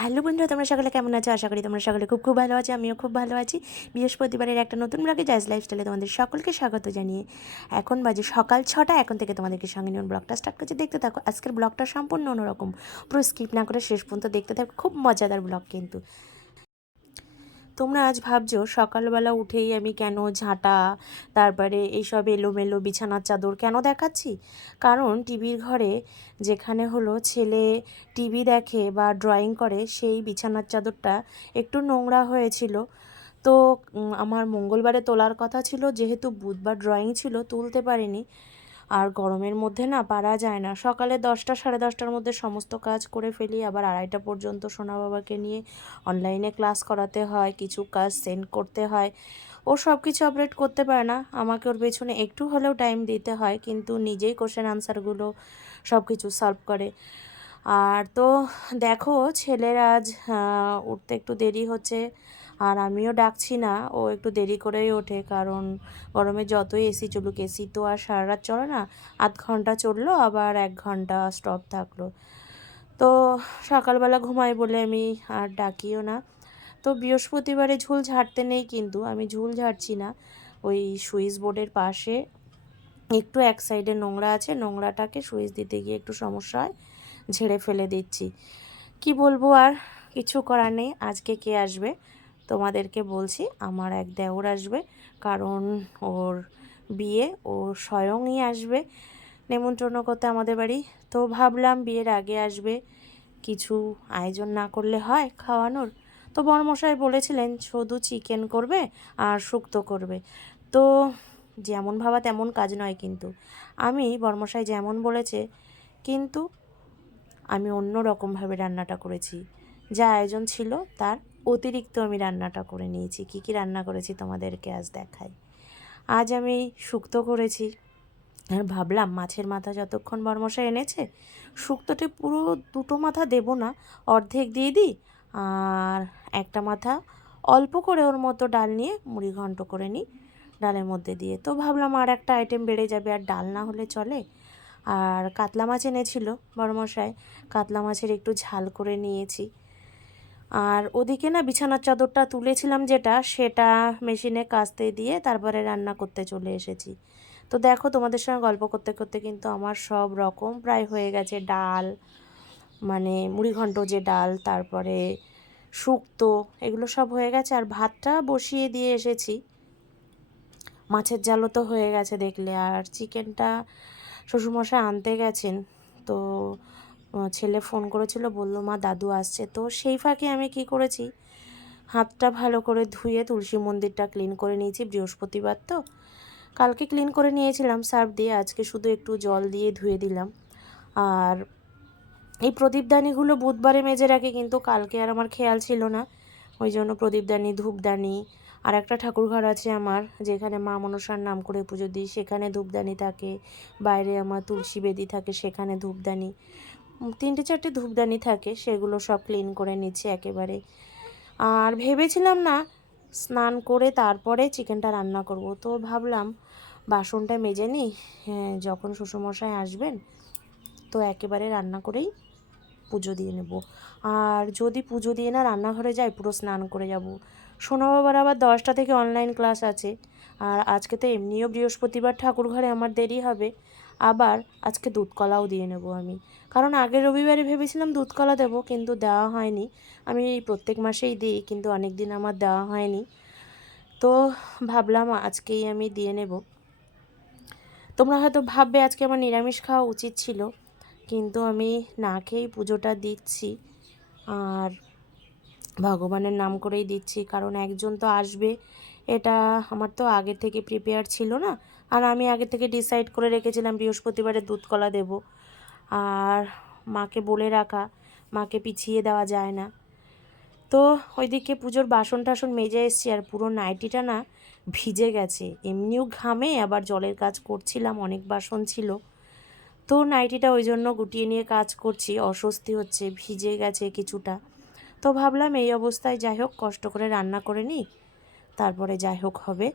Hello বন্ধুরা, তোমরা সকলে কেমন আছো? আশা করি তোমরা সকলে খুব খুব ভালো আছো, আমিও খুব ভালো আছি। বৃহস্পতিবারের একটা নতুন ব্লগে জাজ লাইফস্টাইলে তোমাদের সকলকে স্বাগত জানিয়ে এখন বাজে সকাল ছটা, এখন থেকে তোমাদেরকে সঙ্গে নিয়ে ব্লগটা স্টার্ট করছি। দেখতে থাকো, আজকের ব্লগটা সম্পূর্ণ অন্যরকম। পুরো স্কিপ না করে শেষ পর্যন্ত দেখতে থাকো, খুব মজাদার ব্লগ কিন্তু। তোমরা আজ ভাবছ, সকালবেলা উঠেই আমি কেন ঝাঁটা, তারপরে এইসব এলোমেলো বিছানার চাদর কেন দেখাচ্ছি? কারণ টিভির ঘরে যেখানে হলো ছেলে টিভি দেখে বা ড্রয়িং করে, সেই বিছানার চাদরটা একটু নোংরা হয়েছিল। তো আমার মঙ্গলবারে তোলার কথা ছিল, যেহেতু বুধবার ড্রয়িং ছিল, তুলতে পারিনি। আর গরমের মধ্যে না পারা যায় না। সকালে দশটা সাড়ে দশটার মধ্যে সমস্ত কাজ করে ফেলি, আবার আড়াইটা পর্যন্ত সোনা বাবাকে নিয়ে অনলাইনে ক্লাস করাতে হয়, কিছু কাজ সেন্ড করতে হয়। ও সব কিছু আপডেট করতে পারে না। আমাকে ওর পেছনে একটু হলেও টাইম দিতে হয়, কিন্তু নিজেই কোশ্চেন আনসারগুলো সব কিছু সলভ করে। আর তো দেখো, ছেলের আজ উঠতে একটু দেরি হচ্ছে। আর আমিও ডাকছি না, ও একটু দেরি করেই ওঠে, কারণ গরমে যতই এসি চলুক এসি তো আর সারা রাত চলে না। আধ ঘণ্টা চলল, আবার এক ঘণ্টা স্টপ থাকল। তো সকালবেলা ঘুমাই বলে আমি আর ডাকিও না। তো বৃহস্পতিবারে ঝুল ঝাড়তে নেই কিন্তু, আমি ঝুল ঝাড়ছি না। ওই সুইচ বোর্ডের পাশে একটু এক সাইডে নোংরা আছে, নোংরাটাকে সুইচ দিতে গিয়ে একটু সমস্যা হয়, ঝেড়ে ফেলে দিচ্ছি। কি বলব আর, কিছু করার নেই, আজকে কে আসবে? তোমাদেরকে বলছি, আমার এক দেওর আসবে, কারণ ওর বিয়ে, ও স্বয়ংই আসবে নেমন্ত্রণ করতে আমাদের বাড়ি। তো ভাবলাম বিয়ের আগে আসবে, কিছু আয়োজন না করলে হয় খাওয়ানোর। তো বড়মশাই বলেছিলেন, শুধু চিকেন করবে আর শুক্তো করবে। তো যেমন ভাবা তেমন কাজ নয় কিন্তু। আমি, বর্মশাই যেমন বলেছে, কিন্তু আমি অন্য রকমভাবে রান্নাটা করেছি। যা আয়োজন ছিল তার অতিরিক্ত আমি রান্নাটা করে নিয়েছি। কী কী রান্না করেছি তোমাদেরকে আজ দেখাই। আজ আমি শুক্তো করেছি। আর ভাবলাম মাছের মাথা যতক্ষণ বর্মশাই এনেছে, শুক্তোতে পুরো দুটো মাথা দেবো না, অর্ধেক দিয়ে দিই। আর একটা মাথা অল্প করে ওর মতো ডাল নিয়ে মুড়ি ঘন্ট করে নিই ডালের মধ্যে দিয়ে। তো ভাবলাম আর একটা আইটেম বেড়ে যাবে, আর ডাল না হলে চলে। আর কাতলা মাছ এনেছিল বড়মশাই কাতলা মাছের একটু ঝাল করে নিয়েছি। আর ওদিকে না বিছানার চাদরটা তুলেছিলাম যেটা, সেটা মেশিনে কাচতে দিয়ে তারপরে রান্না করতে চলে এসেছি। তো দেখো তোমাদের সঙ্গে গল্প করতে করতে কিন্তু আমার সব রকম প্রায় হয়ে গেছে ডাল মানে মুড়িঘণ্ট যে ডাল, তারপরে শুক্তো, এগুলো সব হয়ে গেছে। আর ভাতটা বসিয়ে দিয়ে এসেছি। মাছের জালও তো হয়ে গেছে দেখলে। আর চিকেনটা শ্বশুরমশাই আনতে গেছেন, তো ছেলে ফোন করেছিল, বলল, মা, দাদু আসছে। তো সেই ফাঁকে আমি কি করেছি? হাতটা ভালো করে ধুয়ে তুলসী মন্দিরটা ক্লিন করে নিয়েছি, বৃহস্পতিবার তো। কালকে ক্লিন করে নিয়েছিলাম, সার্ফ দিয়ে আজকে শুধু একটু জল দিয়ে ধুয়ে দিলাম। আর এই প্রদীপদানিগুলো বুধবারে মেজে রাখি, কিন্তু কালকে আর আমার খেয়াল ছিল না। ওই জন্য প্রদীপদানি, ধূপদানি আর একটা ঠাকুরঘর আছে আমার, যেখানে মা মনসার নাম করে পুজো দিই, সেখানে ধূপদানি থাকে। বাইরে আমার তুলসী বেদি থাকে, সেখানে ধূপদানি। তিনটে চারটে ধূপদানি থাকে সেগুলো সব ক্লিন করে নিচ্ছি একেবারে আর ভেবেছিলাম না স্নান করে তারপরে চিকেনটা রান্না করব। তো ভাবলাম বাসনটা মেজে নিই হ্যাঁ, যখন শ্বশুরমশাই আসবেন তো একেবারে রান্না করেই পুজো দিয়ে নেব। আর যদি পুজো দিয়ে না রান্নাঘরে যাই পুরো স্নান করে যাব। সোনা বাবার আবার দশটা থেকে অনলাইন ক্লাস আছে। আর আজকে তো এমনিও বৃহস্পতিবার ঠাকুর ঘরে আমার দেরি হবে। আবার আজকে দুধ কলাও দিয়ে নেব আমি। কারণ আগের রবিবারে ভেবেছিলাম দুধ কলা দেবো, কিন্তু দেওয়া হয়নি। আমি প্রত্যেক মাসেই দিই, কিন্তু অনেক দিন আমার দেওয়া হয়নি। তো ভাবলাম আজকেই আমি দিয়ে নেব। তোমরা হয়তো ভাববে আজকে আমার নিরামিষ খাওয়া উচিত ছিল, কিন্তু আমি না খেয়েই পুজোটা দিচ্ছি। আর ভগবানের নাম করেই দিচ্ছি, কারণ একজন তো আসবে, এটা আমার তো আগে থেকে প্রিপেয়ার ছিল না। আর আমি আগে থেকে ডিসাইড করে রেখেছিলাম বৃহস্পতিবারে দুধ কলা দেবো। আর মাকে বলে রাখা, মাকে পিছিয়ে দেওয়া যায় না। তো ওইদিকে পুজোর বাসন টাসন মেজে এসছি আর পুরো নাইটিটা না ভিজে গেছে। এমনিও ঘামে, আবার জলের কাজ করছিলাম, অনেক বাসন ছিল। তো নাইটিটা ওই জন্য গুটিয়ে নিয়ে কাজ করছি, অস্বস্তি হচ্ছে, ভিজে গেছে কিছুটা। তো ভাবলাম এই অবস্থায় যাই হোক, কষ্ট করে রান্না করে নিই, তারপরে যাই হোক হবে।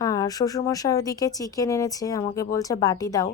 আর শ্বশুরমশাই ওদিকে চিকেন এনেছে, আমাকে বলছে, বাটি দাও।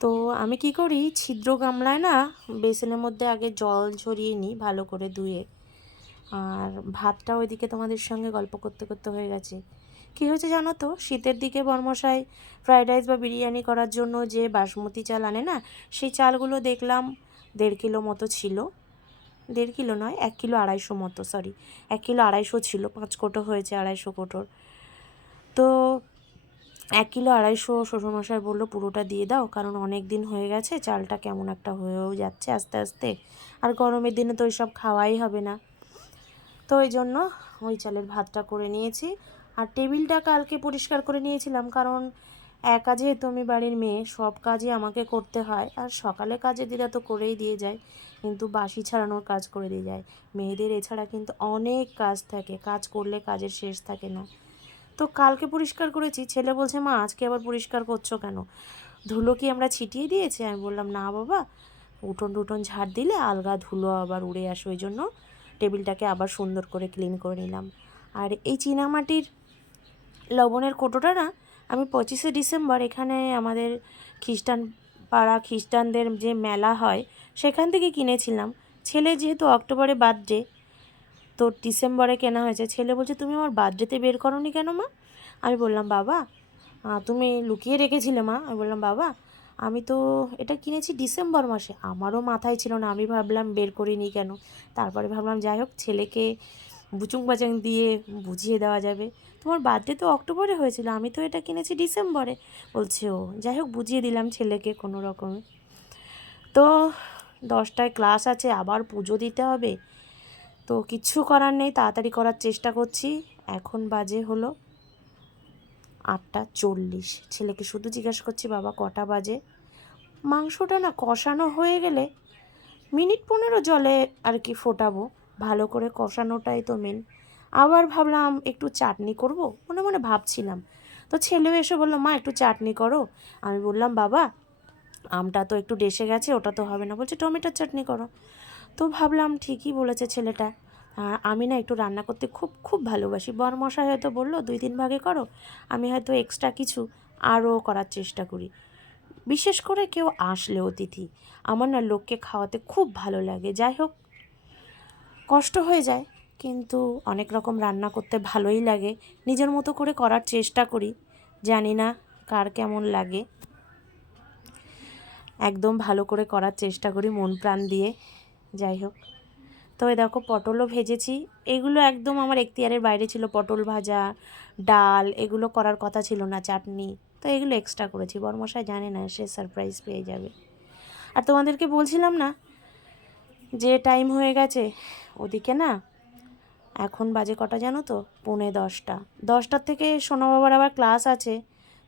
তো আমি কি করি, ছিদ্র গামলায় না, বেসনের মধ্যে আগে জল ঝরিয়ে নিই, ভালো করে ধুয়ে। আর ভাতটা ওইদিকে তোমাদের সঙ্গে গল্প করতে করতে হয়ে গেছে। কী হয়েছে জানো তো? শীতের দিকে বর্মশাই ফ্রাইড রাইস বা বিরিয়ানি করার জন্য যে বাসমতি চাল আনে না, সেই চালগুলো দেখলাম দেড় কিলো মতো ছিল। দেড় কিলো নয়, এক কিলো আড়াইশো মতো সরি এক কিলো আড়াইশো ছিল, পাঁচ কোটো হয়েছে আড়াইশো কোটোর। তো এক কিলো আড়াইশো শ্বশুরমশাই বলল, পুরোটা দিয়ে দাও, কারণ অনেক দিন হয়ে গেছে, চালটা কেমন একটা হয়েও যাচ্ছে আস্তে আস্তে। আর গরমের দিনে তো ওইসব খাওয়াই হবে না। তো ওই জন্য ওই চালের ভাতটা করে নিয়েছি। আর টেবিলটা কালকে পরিষ্কার করে নিয়েছিলাম, কারণ একা যেহেতু আমি বাড়ির মেয়ে, সব কাজই আমাকে করতে হয়। আর সকালে কাজে দিদা তো করেই দিয়ে যায়, কিন্তু বাসি ছাড়ানোর কাজ করে দিয়ে যায়। মেয়েদের এছাড়া কিন্তু অনেক কাজ থাকে, কাজ করলে কাজের শেষ থাকে না। তো কালকে পরিষ্কার করেছি। ছেলে বলছে, মা, আজকে আবার পরিষ্কার করছ কেন? ধুলো কি আমরা ছিটিয়ে দিয়েছি? আমি বললাম, না বাবা, উঠোন টুটন ঝাড় দিলে আলগা ধুলো আবার উড়ে আসে। ওই জন্য টেবিলটাকে আবার সুন্দর করে ক্লিন করে নিলাম। আর এই চীনামাটির লবণের কোটোটা না, আমি পঁচিশে ডিসেম্বর এখানে আমাদের খ্রিস্টান পাড়া খ্রিস্টানদের যে মেলা হয়, সেখান থেকে কিনেছিলাম। ছেলে যেহেতু অক্টোবরে বার্থডে তো ডিসেম্বরে কেনা হয়েছে। ছেলে বলছে, তুমি আমার বার্থডেতে বের করনি কেন মা? আমি বললাম, বাবা তুমি লুকিয়ে রেখেছিলে মা। আমি বললাম, বাবা, আমি তো এটা কিনেছি ডিসেম্বর মাসে। আমারও মাথায় ছিল না, আমি ভাবলাম বের করিনি কেন? তারপরে ভাবলাম, যাই হোক, ছেলেকে বুচুং বাচাং দিয়ে বুঝিয়ে দেওয়া যাবে। তোমার বার্থডে তো অক্টোবরে হয়েছিল, আমি তো এটা কিনেছি ডিসেম্বরে। বলছে ও। যাই হোক, বুঝিয়ে দিলাম ছেলেকে কোনো রকমে। তো দশটায় ক্লাস আছে, আবার পুজো দিতে হবে। তো কিচ্ছু করার নেই, তাড়াতাড়ি করার চেষ্টা করছি। এখন বাজে হলো আটটা চল্লিশ। ছেলেকে শুধু জিজ্ঞাসা করছি, বাবা, কটা বাজে? মাংসটা না কষানো হয়ে গেলে মিনিট পনেরো জলে আর কি ফোটাবো। ভালো করে কষানোটাই তো মেন আবার ভাবলাম একটু চাটনি করব, মনে মনে ভাবছিলাম। তো ছেলেও এসে বলল, মা, একটু চাটনি করো। আমি বললাম, বাবা, আমটা তো একটু ডেসে গেছে, ওটা তো হবে না। বলছে, টমেটোর চাটনি করো। তো ভাবলাম ঠিকই বলেছে ছেলেটা। আমি না একটু রান্না করতে খুব খুব ভালোবাসি। বরমশাই হয়তো বলল, দুই তিন ভাগে করো, আমি হয়তো এক্সট্রা কিছু আরও করার চেষ্টা করি। বিশেষ করে কেউ আসলে অতিথি, আমার না লোককে খাওয়াতে খুব ভালো লাগে। যাই হোক, কষ্ট হয়ে যায়, কিন্তু অনেক রকম রান্না করতে ভালোই লাগে। নিজের মতো করে করার চেষ্টা করি, জানি না কার কেমন লাগে। একদম ভালো করে করার চেষ্টা করি মন প্রাণ দিয়ে। যাই হোক তবে দেখো পটলও ভেজেছি। এগুলো একদম আমার এখতিয়ারের বাইরে ছিল। পটল ভাজা, ডাল, এগুলো করার কথা ছিল না, চাটনি। তো এগুলো এক্সট্রা করেছি। বরমশাই জানে না, সে সারপ্রাইজ পেয়ে যাবে। আর তোমাদেরকে বলছিলাম না, যে টাইম হয়ে গেছে, ওদিকে না, এখন বাজে কটা জানো তো? পৌনে দশটা। দশটার থেকে সোনা বাবার আবার ক্লাস আছে।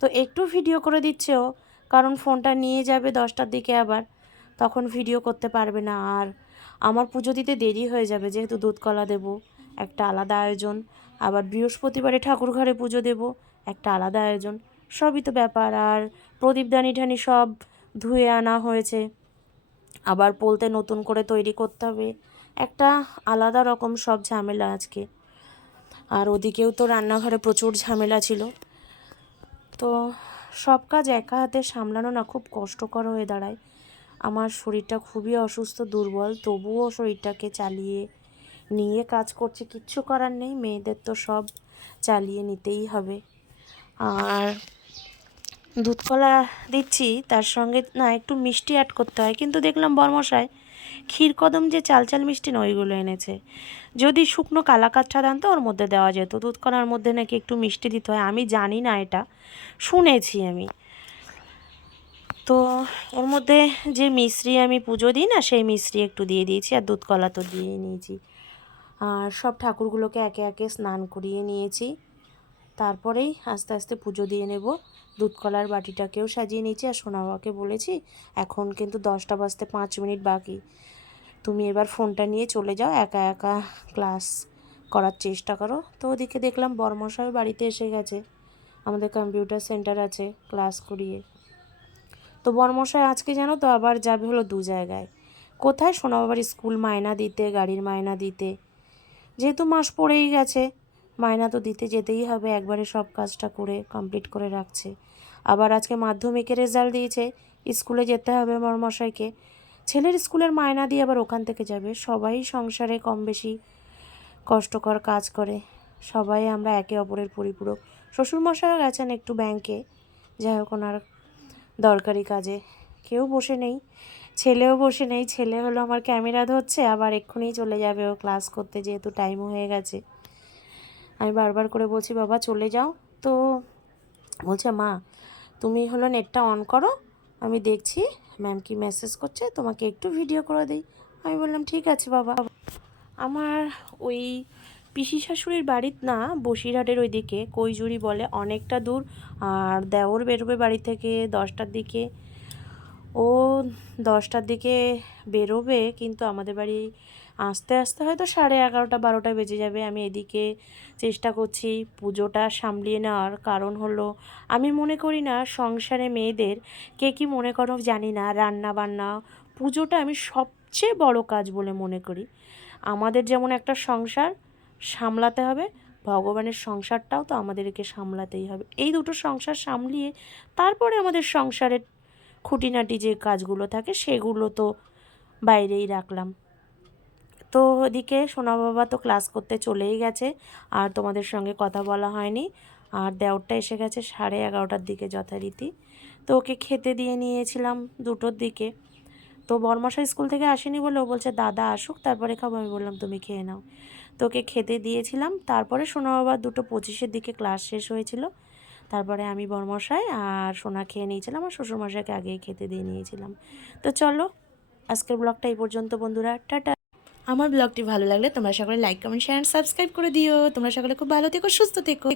তো একটু ভিডিও করে দিচ্ছে ও। কারণ ফোনটা নিয়ে যাবে দশটার দিকে আবার। তখন ভিডিও করতে পারবে না। আর আমার পুজো দিতে দেরি হয়ে যাবে, যেহেতু দুধকলা দেবো, একটা আলাদা আয়োজন। আবার বৃহস্পতিবারে ঠাকুর ঘরে পুজো দেব, একটা আলাদা আয়োজন। সবই তো ব্যাপার, আর প্রদীপ দানি ঠানি সব ধুয়ে আনা হয়েছে। আবার পোলতে নতুন করে তৈরি করতে হবে, একটা আলাদা রকম সব ঝামেলা আজকে। আর ওদিকেও তো রান্নাঘরে প্রচুর ঝামেলা ছিল। তো সব কাজ একা হাতে সামলানো না, খুব কষ্টকর হয়ে দাঁড়ায়। আমার শরীরটা খুবই অসুস্থ, দুর্বল, তবুও শরীরটাকে চালিয়ে নিয়ে কাজ করছে। কিচ্ছু করার নেই, মেয়েদের তো সব চালিয়ে নিতেই হবে। আর দুধ কলা দিচ্ছি, তার সঙ্গে না একটু মিষ্টি অ্যাড করতে হয়। কিন্তু দেখলাম বর্মশাই, ক্ষীর কদম যে চাল চাল মিষ্টি না, ওইগুলো এনেছে। যদি শুকনো কালাকাচ্ছা দান তো ওর মধ্যে দেওয়া যেত। দুধ কলার মধ্যে নাকি একটু মিষ্টি দিতে হয়, আমি জানি না এটা। শুনেছি আমি। তো ওর মধ্যে যে মিশ্রি আমি পুজো দিই না, সেই মিশ্রি একটু দিয়ে দিয়েছি আর দুধ কলা তো দিয়ে নিয়েছি। আর সব ঠাকুরগুলোকে একে একে স্নান করিয়ে নিয়েছি। তারপরেই আস্তে আস্তে পুজো দিয়ে নেব। দুধ কলার বাটিটাকেও সাজিয়ে নিয়েছি আর সোনাবাকে বলেছি, এখন কিন্তু দশটা বাজতে পাঁচ মিনিট বাকি। তুমি এবার ফোনটা নিয়ে চলে যাও, একা একা ক্লাস করার চেষ্টা করো। তো ওদিকে দেখলাম বর্মশাই বাড়িতে এসে গেছে। আমাদের কম্পিউটার সেন্টার আছে ক্লাস করিয়ে। তো বর্মশাই আজকে জানো তো আবার যাবে হলো দু জায়গায়। কোথায় সোনাবাবার স্কুল মায়না দিতে, গাড়ির মায়না দিতে। যেহেতু মাস পড়েই গেছে মায়না তো দিতে যেতেই হবে, একবারে সব কাজটা করে কমপ্লিট করে রাখছে। আবার আজকে মাধ্যমিকের রেজাল্ট দিয়েছে, স্কুলে যেতে হবে মশাইকে ছেলের স্কুলের মায়না দিয়ে আবার ওখান থেকে যাবে। সবাই সংসারে কম বেশি কষ্টকর কাজ করে। সবাই আমরা একে অপরের পরিপূরক। শ্বশুরমশাইও গেছেন একটু ব্যাংকে যাই হোক, ওনার দরকারি কাজে। কেউ বসে নেই। ছেলেও বসে নেই। ছেলে হলো আমার ক্যামেরা ধরছে, আবার এক্ষুনি চলে যাবে ও ক্লাস করতে যেহেতু টাইমও হয়ে গেছে। আমি বারবার করে বলছি, বাবা, চলে যাও। তো বলছে, মা, তুমি হলো নেটটা অন করো। আমি দেখছি ম্যাম কি মেসেজ করছে, তোমাকে একটু ভিডিও করে দিই। আমি বললাম, ঠিক আছে, বাবা। আমার ওই পিসি শাশুড়ির বাড়ির না, বসিরহাটের ওইদিকে। কৈজুরি বলে অনেকটা দূর, আর দেওর বেরোবে বাড়ি থেকে দশটার দিকে। ও দশটার দিকে বেরোবে, কিন্তু আমাদের বাড়ি আসতে আসতে হয়তো সাড়ে এগারোটা বারোটা বেজে যাবে। আমি এদিকে চেষ্টা করছি পুজোটা সামলিয়ে নেওয়ার। কারণ হলো, আমি মনে করি না সংসারে মেয়েদের কে কি মনে করো জানি না রান্না বান্না পুজোটা আমি সবচেয়ে বড় কাজ বলে মনে করি। আমাদের যেমন একটা সংসার সামলাতে হবে। ভগবানের সংসারটাও তো আমাদেরকে সামলাতেই হবে। এই দুটো সংসার সামলিয়ে তারপরে আমাদের সংসারের খুঁটিনাটি যে কাজগুলো থাকে, সেগুলো তো বাইরেই রাখলাম। তো ওদিকে সোনা বাবা তো ক্লাস করতে চলেই গেছে, আর তোমাদের সঙ্গে কথা বলা হয়নি। আর দেওরটা এসে গেছে সাড়ে এগারোটার দিকে যথারীতি। তো ওকে খেতে দিয়ে নিয়েছিলাম দুটোর দিকে। তো বর্মশা স্কুল থেকে আসেনি বলে ও বলছে, দাদা আসুক, তারপরে খাব। আমি বললাম, তুমি খেয়ে নাও। তো ওকে খেতে দিয়েছিলাম। তারপরে সোনা বাবার দুটো পঁচিশের দিকে ক্লাস শেষ হয়েছিল। তারপরে আমি বর্মশাই আর সোনা খেয়ে নিয়েছিলাম আর শ্বশুরমশাইকে আগেই খেতে দিয়ে নিয়েছিলাম। তো চলো, আজকের ব্লগটা এই পর্যন্ত বন্ধুরা। টাটা। আমার ব্লগটি ভালো লাগলে তোমরা সকলে লাইক কমেন্ট শেয়ার সাবস্ক্রাইব করে দিও। তোমরা সকলে খুব ভালো থেকো, সুস্থ থেকো।